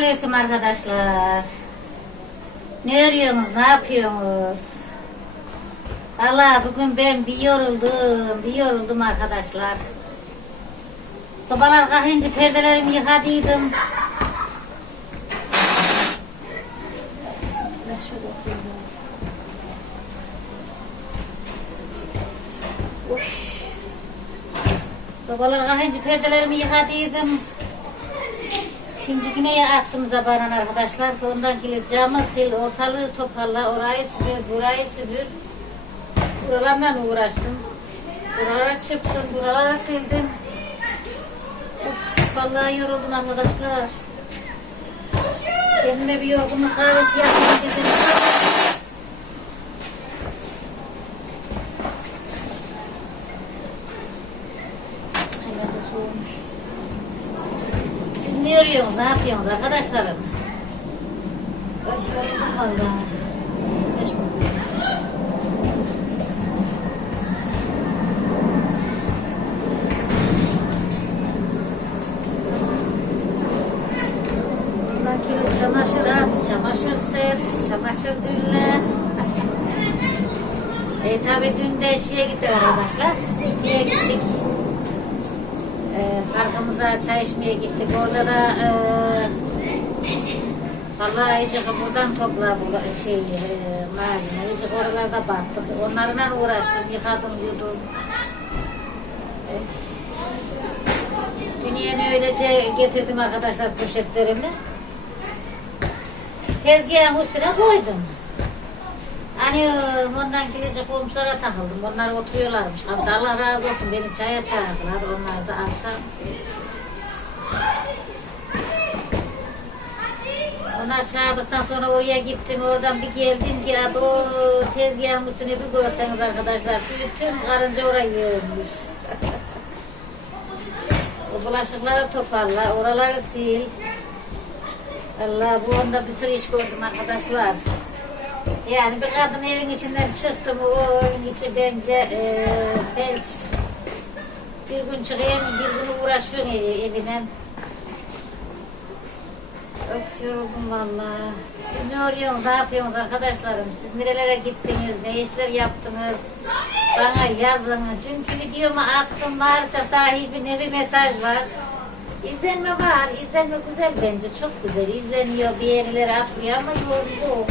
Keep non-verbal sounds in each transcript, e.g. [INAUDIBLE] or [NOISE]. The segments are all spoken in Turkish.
aleyküm arkadaşlar. Ne örüyorsunuz, ne yapıyorsunuz? Valla bugün ben bir yoruldum, bir yoruldum arkadaşlar. Sobalar kalkınca perdelerimi yıkadıydım. Sobalar kalkınca perdelerimi yıkadıydım. İkinci güneye attım zabanan arkadaşlar. Ondan kilit camı sil, ortalığı toparla, orayı süpür, burayı süpür. Buralarla uğraştım. Buralara çıktım, buralara sildim. Of, vallahi yoruldum arkadaşlar. Kendime bir yorgunluk kahvesi yapmak dedim. Hemen de soğumuş. Siz ne yapıyorsunuz arkadaşlarım? Bundan kilit çamaşır at, çamaşır ser, çamaşır düğünle. [LAUGHS] e tabi dün de şeye gittik arkadaşlar. Sikliğe gittik. Parkımıza çay içmeye gittik. Orada da e, Vallahi iyice buradan topla bu şey e, mahalle. İyice oralarda battık. Onlarla uğraştım, yıkadım, yudum. E, Dünyaya öylece getirdim arkadaşlar poşetlerimi. Tezgahın üstüne koydum. Hani ondan gidecek komşulara takıldım. Onlar oturuyorlarmış. Abi Allah razı olsun beni çaya çağırdılar. Onlar da akşam. Onlar çağırdıktan sonra oraya gittim. Oradan bir geldim ki abi o tezgahın üstüne bir görseniz arkadaşlar. Bütün karınca oraya yığılmış. O bulaşıkları toparla, oraları sil. Allah bu onda bir sürü iş gördüm arkadaşlar. Yani bir kadın evin içinden çıktı mı o evin içi bence e, felç. Bir gün çıkayım, bir gün uğraşıyorum ev, evine. Öf yoruldum valla. Siz ne arıyorsunuz, ne yapıyorsunuz arkadaşlarım? Siz nerelere gittiniz, ne işler yaptınız? Bana yazın. Dünkü videomu attım maalesef daha hiçbir nevi mesaj var. İzlenme var, izlenme güzel bence, çok güzel. İzleniyor, bir yerlere atlıyor ama yoruluyor.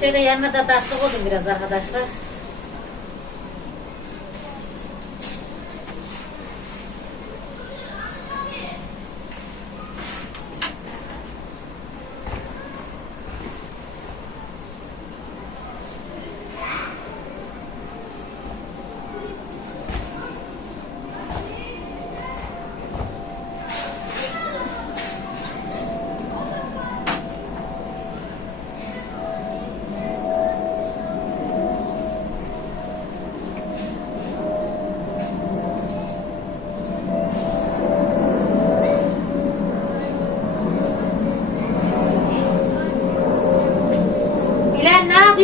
Şöyle yanına da tatlı koydum biraz arkadaşlar.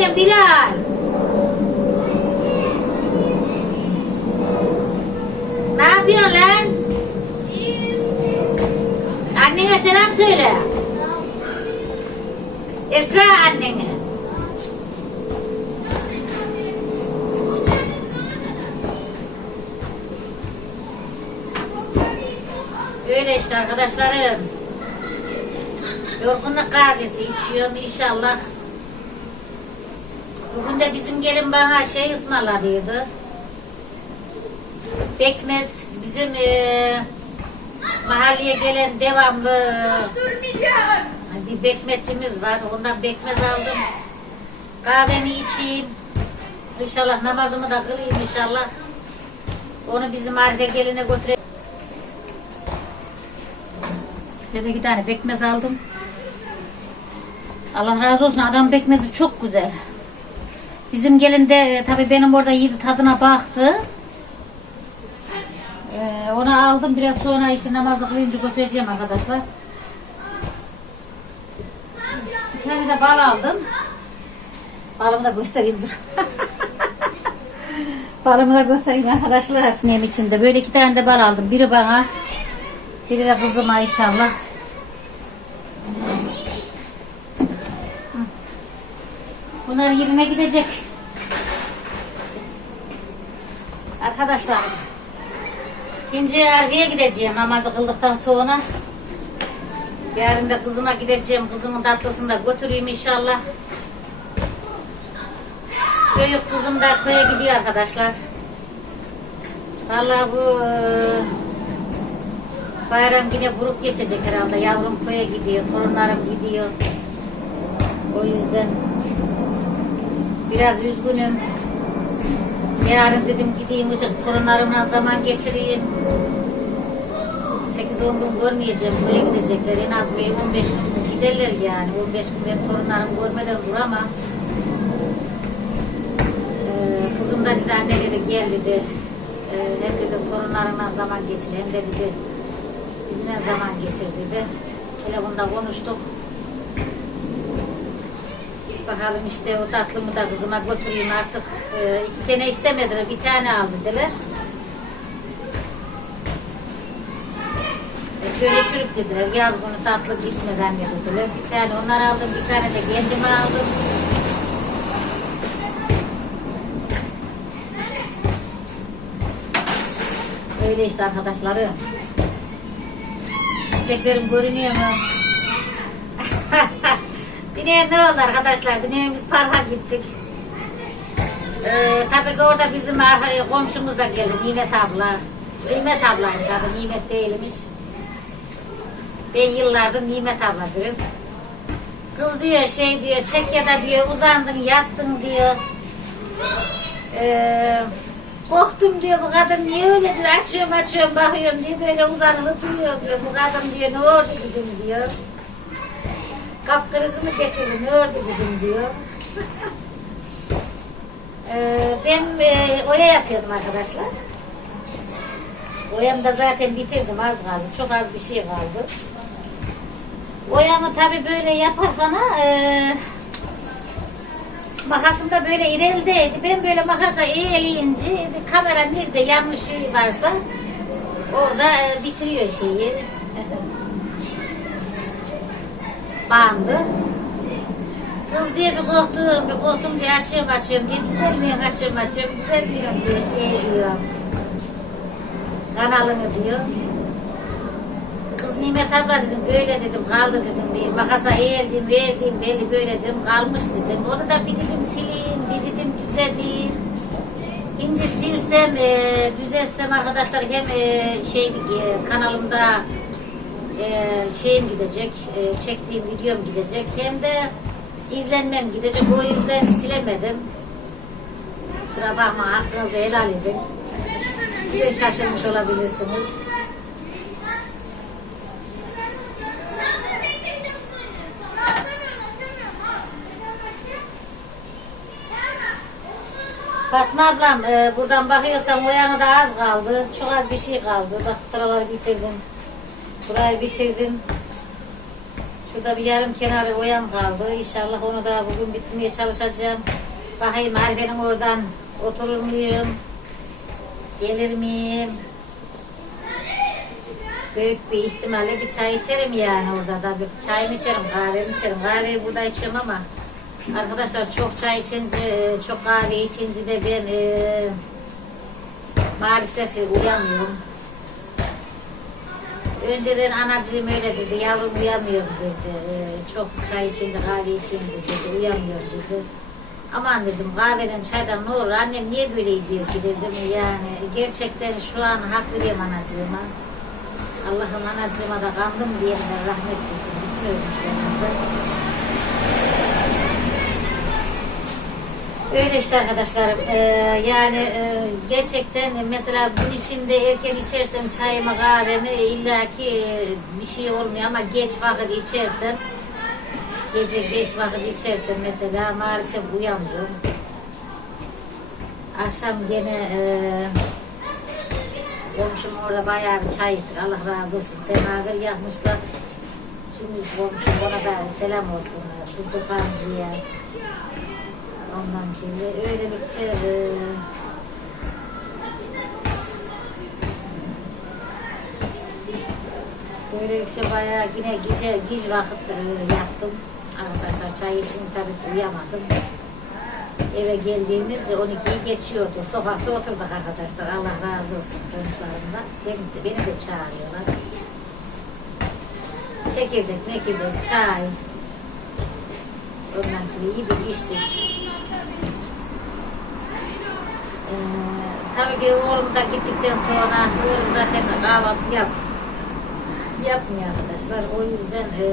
Yapıyorsun Bilal? Ne yapıyorsun lan? Annene selam söyle. Esra annene. Öyle işte arkadaşlarım. Yorgunluk kahvesi içiyorum inşallah. De bizim gelin bana şey ısmarladıydı. Pekmez bizim eee mahalleye gelen devamlı bir bekmetçimiz var. Ondan bekmez aldım. Kahvemi içeyim. İnşallah namazımı da kılayım inşallah. Onu bizim Arife geline götüreyim. De iki tane bekmez aldım. Allah razı olsun adam bekmezi çok güzel. Bizim gelin de e, tabii benim orada yedi tadına baktı. Ee, onu aldım biraz sonra işte namazı kılınca götüreceğim arkadaşlar. Bir tane de bal aldım. Balımı da göstereyim dur. [LAUGHS] Balımı da göstereyim arkadaşlar. Nem içinde. Böyle iki tane de bal aldım. Biri bana. Biri de kızıma inşallah. Bunlar yerine gidecek. Arkadaşlar. İkinci argaya gideceğim namazı kıldıktan sonra. Yarın da kızıma gideceğim. Kızımın tatlısını da götüreyim inşallah. Büyük kızım da köye gidiyor arkadaşlar. Vallahi bu bayram yine buruk geçecek herhalde. Yavrum köye gidiyor, torunlarım gidiyor. O yüzden biraz üzgünüm. Yarın dedim gideyim ıcık torunlarımla zaman geçireyim. 8-10 gün görmeyeceğim, köye gidecekler. En az bir 15 gün giderler yani. 15 gün ben torunlarımı görmeden duramam. Ee, kızım da dedi anne dedi gel dedi. Ee, hem dedi torunlarımla zaman geçir hem de dedi bizimle zaman geçir dedi. Telefonda konuştuk. Bakalım işte o tatlımı da kızıma götüreyim artık. Ee, iki tane istemediler, bir tane al dediler. E, Görüşürük dediler. Yaz bunu tatlı gitmeden dediler. Bir tane onlar aldım, bir tane de kendime aldım. Öyle işte arkadaşlarım. Çiçeklerim görünüyor mu? [LAUGHS] Dineğe ne oldu arkadaşlar? Dineğe biz parka gittik. Ee, tabii ki orada bizim komşumuz da geldi. Nimet abla. Nimet ablaymış tabii. Nimet değilmiş. Ben yıllardır Nimet abla diyorum. Kız diyor şey diyor çek ya da diyor uzandın yattın diyor. Ee, korktum diyor bu kadın niye öyle diyor açıyorum açıyorum bakıyorum diyor böyle uzanılı duruyor diyor. Bu kadın diyor ne oldu diyor. Kapkrizi mi geçirdi ne oldu dedim diyor. Ee, ben e, oya yapıyordum arkadaşlar. Oyamı da zaten bitirdim az kaldı. Çok az bir şey kaldı. Oyamı tabi böyle yaparken e, makasım da böyle ilerildeydi. Ben böyle makasa eğileyince kamera nerede yanlış şey varsa orada e, bitiriyor şeyi. Bandı. Kız diye bir korktum, bir korktum diye açıyorum açıyorum diye düzelmiyor, açıyorum açıyorum, düzelmiyor diye şey diyor. Kanalını diyor. Kız Nimet abla dedim, öyle dedim, kaldı dedim. Bir makasa eğildim, verdim, belli böyle dedim, kalmış dedim. Onu da bir dedim sileyim, bir dedim düzelteyim. İnce silsem, e, düzeltsem arkadaşlar hem e, şey e, kanalımda e, şeyim gidecek, e, çektiğim videom gidecek hem de izlenmem gidecek. O yüzden silemedim. Kusura bakma hakkınızı helal edin. Siz de şaşırmış olabilirsiniz. Fatma ablam e, buradan bakıyorsan o yana da az kaldı. Çok az bir şey kaldı. Bak bitirdim. Burayı bitirdim. Şurada bir yarım kenarı oyan kaldı. İnşallah onu da bugün bitirmeye çalışacağım. Bakayım Arife'nin oradan oturur muyum? Gelir miyim? Büyük bir ihtimalle bir çay içerim yani orada da. Bir çay mı içerim, kahve mi içerim? Kahveyi burada içiyorum ama arkadaşlar çok çay içince, çok kahve içince de ben e, maalesef uyanmıyorum. Önceden anacığım öyle dedi, yavrum uyamıyorum dedi. Ee, çok çay içince, kahve içince dedi, uyamıyorum dedi. Aman dedim kahveden çaydan ne olur annem niye böyle diyor ki dedim yani gerçekten şu an hak veriyorum anacığıma. Allah'ım anacığıma da kandım diyenler rahmet etsin. Bütün ölmüşlerimize. Öyle işte arkadaşlarım. Ee, yani e, gerçekten mesela gün içinde erken içersem çayımı kahvemi illaki e, bir şey olmuyor ama geç vakit içersem gece geç vakit içersem mesela maalesef uyanmıyorum. Akşam gene e, komşum orada bayağı bir çay içtik. Allah razı olsun. Semaver yapmışlar. Sümüz komşum ona da selam olsun. Kızı Gamze'ye. Ondan şimdi öyle biçerim. Şey Böyle işte bayağı yine gece giz vakit e, yaptım. Arkadaşlar çay için tabii uyuyamadım. Eve geldiğimiz 12'yi geçiyordu. Sokakta oturduk arkadaşlar. Allah razı olsun komşularımdan. Beni de, beni de çağırıyorlar. Çekirdek, mekirdek, çay. Ondan sonra iyi bir içtik. Tabii ki oğlum da gittikten sonra oğlum zaten kahvaltı yap, yapmıyor arkadaşlar. O yüzden e,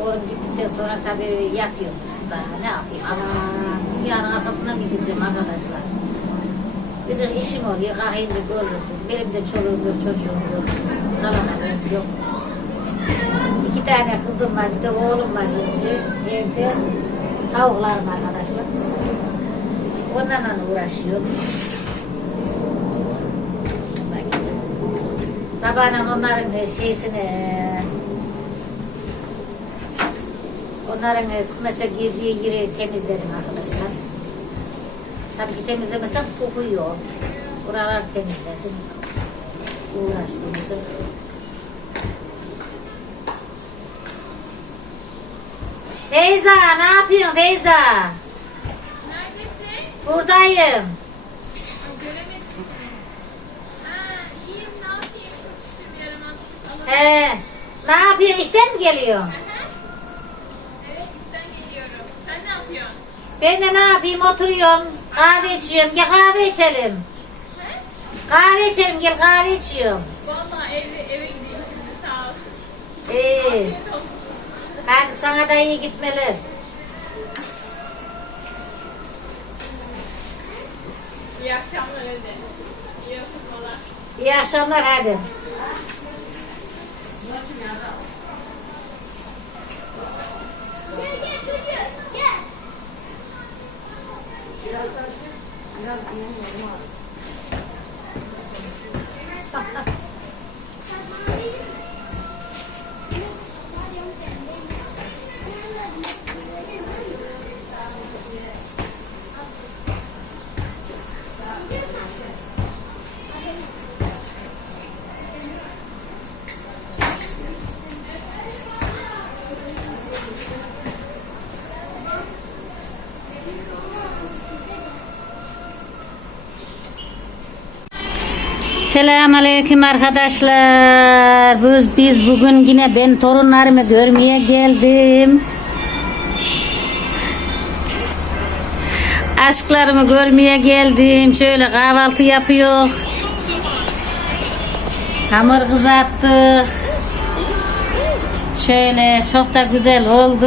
oğlum gittikten sonra tabii işte daha ne yapayım ama dünyanın arkasına mı gideceğim arkadaşlar. Bizim işim oluyor, kahvence görürüm. Benim de çoluğum yok, çocuğum yok. Kalan ben yok. İki tane kızım var, bir de oğlum var şimdi. Evde tavuklarım arkadaşlar. Onlarla uğraşıyorum. Bak. Sabahla onların e, şeysini onların e, kumese girdiği yeri temizledim arkadaşlar. Tabii ki temizlemesem kokuyor. Buraları temizledim. Uğraştım. Feyza ne yapıyorsun Feyza? Buradayım. Ay, Göremedim. Ne yapayım? He. Ne yapıyorsun? İşten mi geliyorsun? Evet işten geliyorum. Sen ne yapıyorsun? Ben de ne yapayım? Oturuyorum. Kahve içiyorum. Gel kahve içelim. Kahve içelim. Gel kahve içiyorum. Vallahi eve, eve gideyim şimdi sağ ol. İyi. Afiyet olsun. Hadi sana da iyi gitmeler. İyi akşamlar evde. İyi oturmalar. İyi akşamlar hadi. Gel gel çocuğum gel. Selamünaleyküm arkadaşlar. Biz, biz bugün yine ben torunlarımı görmeye geldim. Aşklarımı görmeye geldim. Şöyle kahvaltı yapıyor. Hamur kızarttık. Şöyle çok da güzel oldu.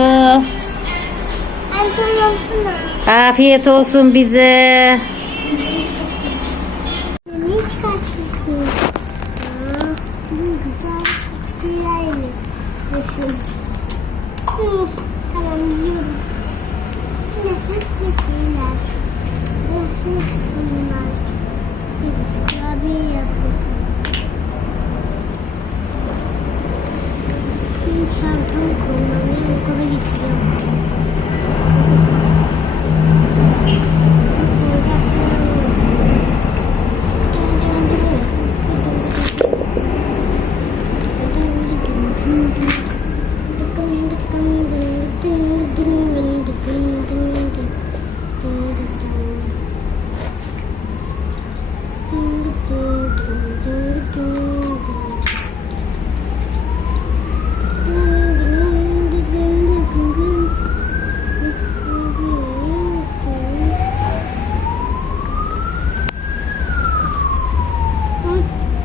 Afiyet olsun bize. Resim. Hı, tamam biliyorum. Nefes ve şeyler. Nefes bunlar. Biz kurabiye yaptık. Şimdi çantamı koymalıyım. Okula gidiyorum.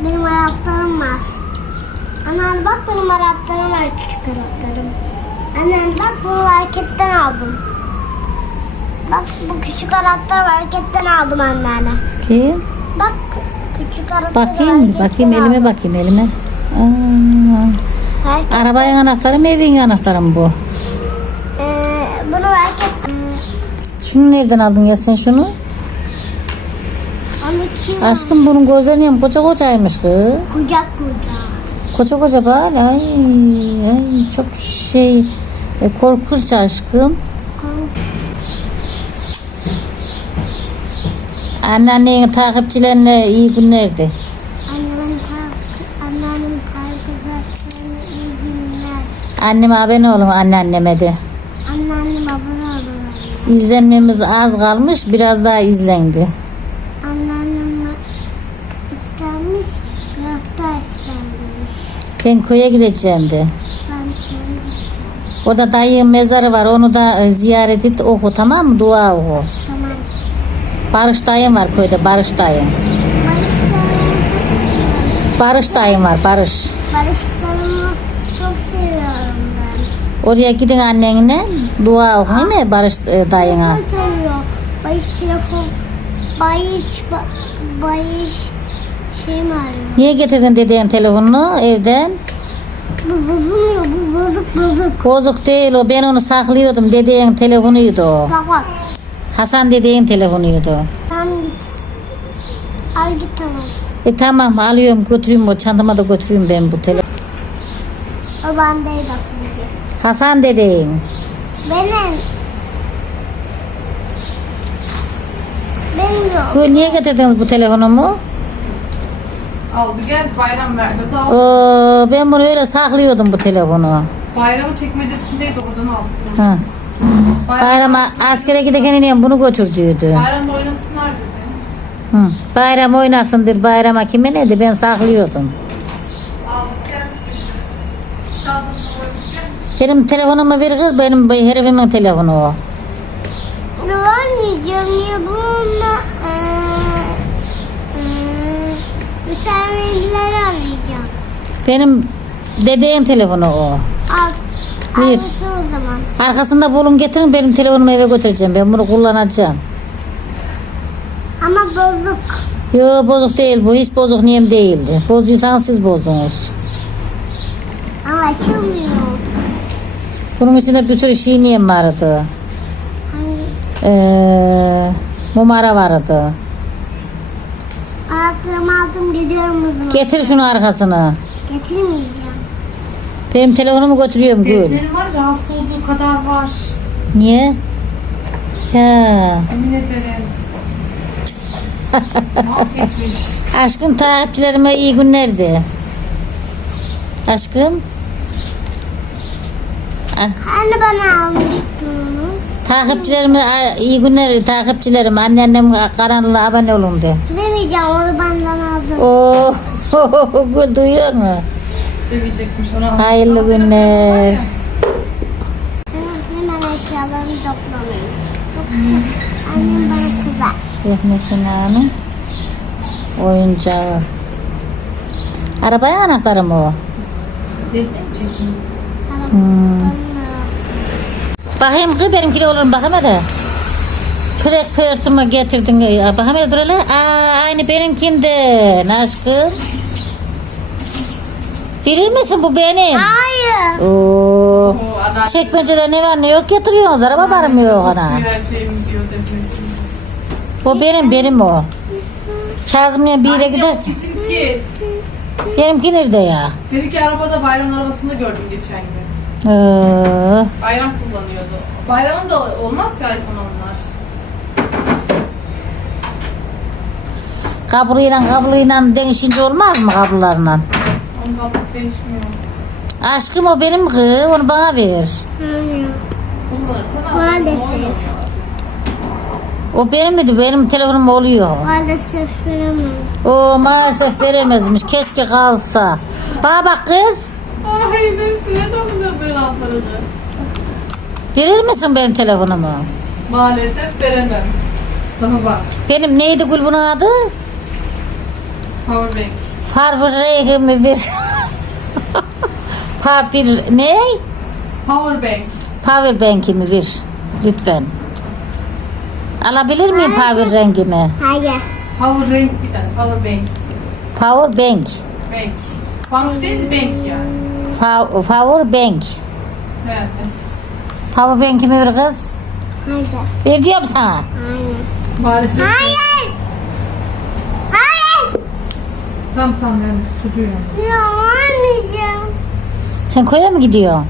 Benim Araplarım var. Anne bak benim Araplarım var küçük Araplarım. Anne bak bunu marketten aldım. Bak bu küçük Araplar marketten aldım anneanne. Kim? Bak küçük Araplar Bakayım, bakayım elime bakayım elime. Aa, arabanın anahtarı mı evin anahtarı mı bu? Ee, bunu marketten. Şunu nereden aldın ya sen şunu? Aşkım bunun gözleri niye koca kocaymış kız. Kucak kucak. Koca koca bak. Ay, ay, çok şey e, korkunç aşkım. Anneannenin takipçilerine iyi günlerdi. Anneme abone olun anneanneme de. Anneannem abone olur. İzlenmemiz az kalmış biraz daha izlendi. Anneannem istermiş, biraz da istermiş. Ben köye gideceğim de. Orada dayının mezarı var onu da e, ziyaret et oku tamam mı? Dua oku. tamam. Barış dayım var köyde Barış dayım. Barış dayım var Barış. barışlarımı çok seviyorum. Oraya gidin annenle dua oku değil mi Barış e, dayına? Bayış telefon, bayış, ba- bayış şey mi arıyor? Niye getirdin dediğin telefonunu evden? Bu bozulmuyor, bu bozuk bozuk. Bozuk değil o ben onu saklıyordum dediğin telefonuydu o. Bak bak. Hasan dediğin telefonuydu. Tamam. Al git tamam. E tamam alıyorum götürüyorum o çantama da götürüyorum ben bu telefonu. O bendeydi aslında. Hasan dediğin. Benim. Benim yok. Bu niye getirdiniz bu telefonumu? Aldı gel bayram verdi. Da aldı. Oo, ben bunu öyle saklıyordum bu telefonu. Bayramın çekmecesindeydi oradan bunu. Ha. Bayrama askere giderken bunu götürdüydü. Bayramda oynasınlar dedi. Hı. Bayram oynasındır bayrama kime neydi ben saklıyordum. Aldık gel. Çantasına koyduk gel. Benim telefonumu ver kız benim herifimin telefonu o. Ne oynayacağım ya bununla misafirleri arayacağım. Benim dediğim telefonu o. Al. Bir. O zaman. Arkasında bulun getirin benim telefonumu eve götüreceğim. Ben bunu kullanacağım. Ama bozuk. Yo bozuk değil bu hiç bozuk niyem değildi. Bozduysanız siz bozdunuz. Ama açılmıyor. Bunun içinde bir sürü şey niyem vardı. Hani Ee, numara vardı. anahtarımı aldım gidiyorum o zaman. Getir şunu arkasını. Getirmeyeceğim. Benim telefonumu götürüyorum Gül. Defne'nin var ya hasta olduğu kadar var. Niye? Ya Emin ederim. Mahvetmiş. [LAUGHS] aşkım takipçilerime iyi günlerdi. Aşkım. Hani bana almıştın? Takipçilerime iyi günler takipçilerim. Anneannem kanalına abone olun de. Gidemeyeceğim onu benden aldın. Oo, [LAUGHS] Gül duyuyor mu? Demeyecekmiş ona. Hayırlı günler. Hemen eşyalarımı toplamayayım. Annem bana kızar. Defne Sinan'ın oyuncağı. Arabaya anahtarı mı o? Defneyecek mi? Arabamı Bakayım kız benimkine olur? Bakayım hadi. Krek pırtımı getirdin. Ya, Bakayım hadi dur hele. Aa, aynı benimkinden aşkım. Verir misin bu benim? Hayır. Oo. Çekmecede ne var ne yok getiriyorsunuz. Araba var mı yok ana? Bu benim benim o. Kazım'la bir yere gidersin. Bizimki. Benimki nerede ya? Seninki arabada bayram arabasında gördüm geçen gün. Ee, Bayram kullanıyordu. Bayramın da olmaz ki iPhone onlar. kablıyla kablıyla değişince olmaz mı kablolarla? Onun kapısı değişmiyor. Aşkım o benim kız. Onu bana ver. Hayır. Kullanırsan al. Maalesef. O benim miydi? Benim telefonum oluyor. Maalesef veremem. O maalesef veremezmiş. Keşke kalsa. Bana bak kız. Ay neden böyle laflarını? Verir misin benim telefonumu? Maalesef veremem. Daha bak. Benim neydi Gül bunun adı? Powerbank. Farfur Reyhim'i ver. Papir ne? Powerbank. Power bank'imi ver. Lütfen. Alabilir miyim power rengimi? Hayır. Power rank bir tane. Powerbank. Power bank. Bank. Bank değil de bank yani. Fa- power bank. Evet. Power bank'imi ver kız. Hayır. Ver diyorum sana. Hayır. Maalesef. Hayır. Hayır. Tamam tamam yani çocuğu yani. Ya almayacağım. Sen koya mı gidiyorsun?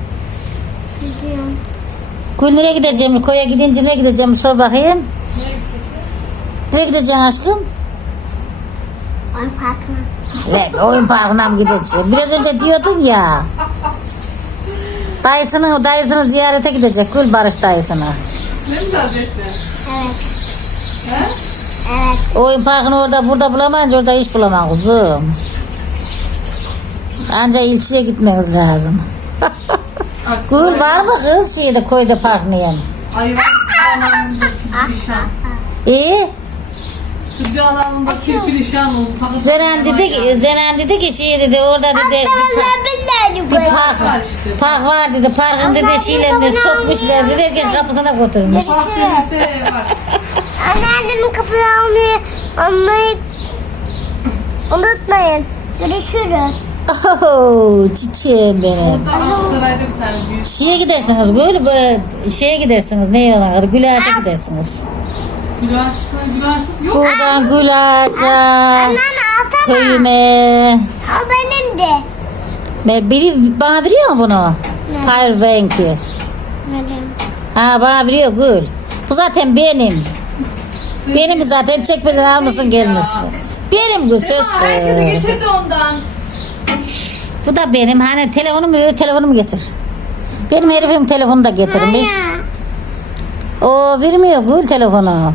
Gidiyorum. Nereye gideceğim? Koya gidince nereye gideceğim? Sor bakayım. Nereye gidecek? Nereye gideceksin aşkım? Oyun parkına. Lan oyun parkına mı gideceğim? Biraz önce diyordun ya. Dayısını, dayısını ziyarete gidecek. Gül Barış dayısını. Ne mi gelecekler? Evet. He? Evet. Oyun parkını orada burada bulamayınca orada hiç bulamam kuzum. Anca ilçeye gitmeniz lazım. Gül var mı kız şeyde koyda park niye? Ay var sıcağın alnında kirpirişan. İyi. Kirpirişan oldu. Kafası Zenen dedi ki, Zenen dedi ki şey dedi orada dedi bir, pa- bir park, Var işte. park var dedi. Parkın dedi şeylerini sokmuşlar dedi. Herkes kapısına götürmüş. Bak temizse var. Anneannemin kapıyı almayı, almayı unutmayın. Görüşürüz. Oho, çiçeğim benim. Orada Aksaray'da bir tane büyük. Şeye gidersiniz böyle böyle şeye gidersiniz ne yalan adı Gülaç'a gidersiniz. Gülaş'ta, Gülaş'ta yok. Buradan Gülaç'a alsana. köyüme. O benim de. Ben biri bana veriyor mu bunu? Powerbank'i. Benim. Ha bana veriyor Gül. Bu zaten benim. Benim zaten çekmecen almışsın gelmişsin. Benim bu söz. Herkese getirdi ondan. Bu da benim. Hani telefonumu telefonumu getir. Benim herifim telefonu da getirmiş. O vermiyor Gül telefonu.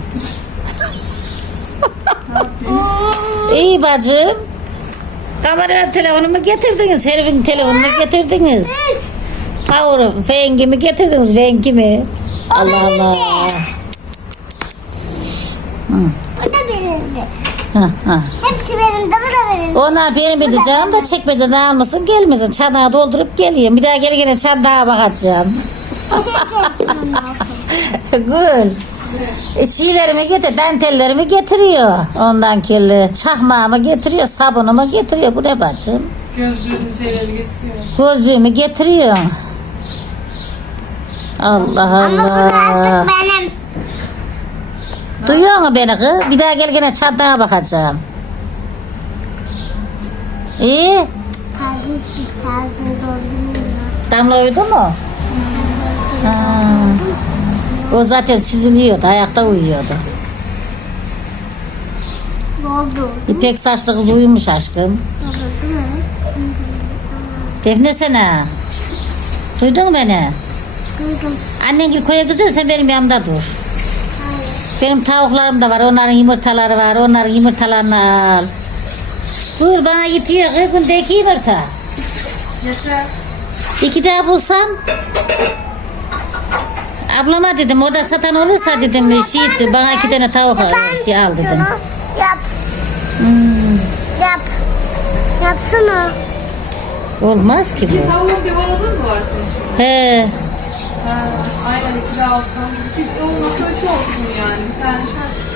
İyi bacım. Kamera telefonumu getirdiniz. Herifin telefonunu getirdiniz. Power fengimi getirdiniz. Fengimi. Allah Allah. O da benim de. Ha, ha. Hepsi benim de bu da benim. Onlar benim edeceğim de çekmeceden almasın gelmesin. Çanağı doldurup geliyorum. Bir daha geri gene çanağa bakacağım. [LAUGHS] Gül. Şeylerimi getir, dantellerimi getiriyor. Ondan kirli. Çakmağımı getiriyor, sabunumu getiriyor. Bu ne bacım? Gözlüğünü şeyleri getiriyor. Gözlüğümü getiriyor. Allah Ama bu da Allah. artık benim. Duyuyor mu beni kız? Bir daha gel gene çanağa bakacağım. İyi. Tazim tazim doldurmuyor. Damla uyudu mu? Ha. O zaten süzülüyordu, ayakta uyuyordu. Doldu. İpek saçlı kız uyumuş aşkım. Defne sana. Duydun mu beni? Duydum. Annen gibi koya güzel sen benim yanımda dur. Hayır. Benim tavuklarım da var, onların yumurtaları var, onların yumurtalarını al. Buyur bana yetiyor, kız günde iki yumurta. Yeter. İki daha bulsam. Ablama dedim orada satan olursa dedim şey bana iki tane tavuk al, şey al dedim. Yap. Hmm, Yap. Yapsana. olmaz ki İki bu. tavuğun bir horozun mu var senin şimdi? He, Ha, aynen iki de alsam. İki olmasa üç olsun yani. Bir tane şart.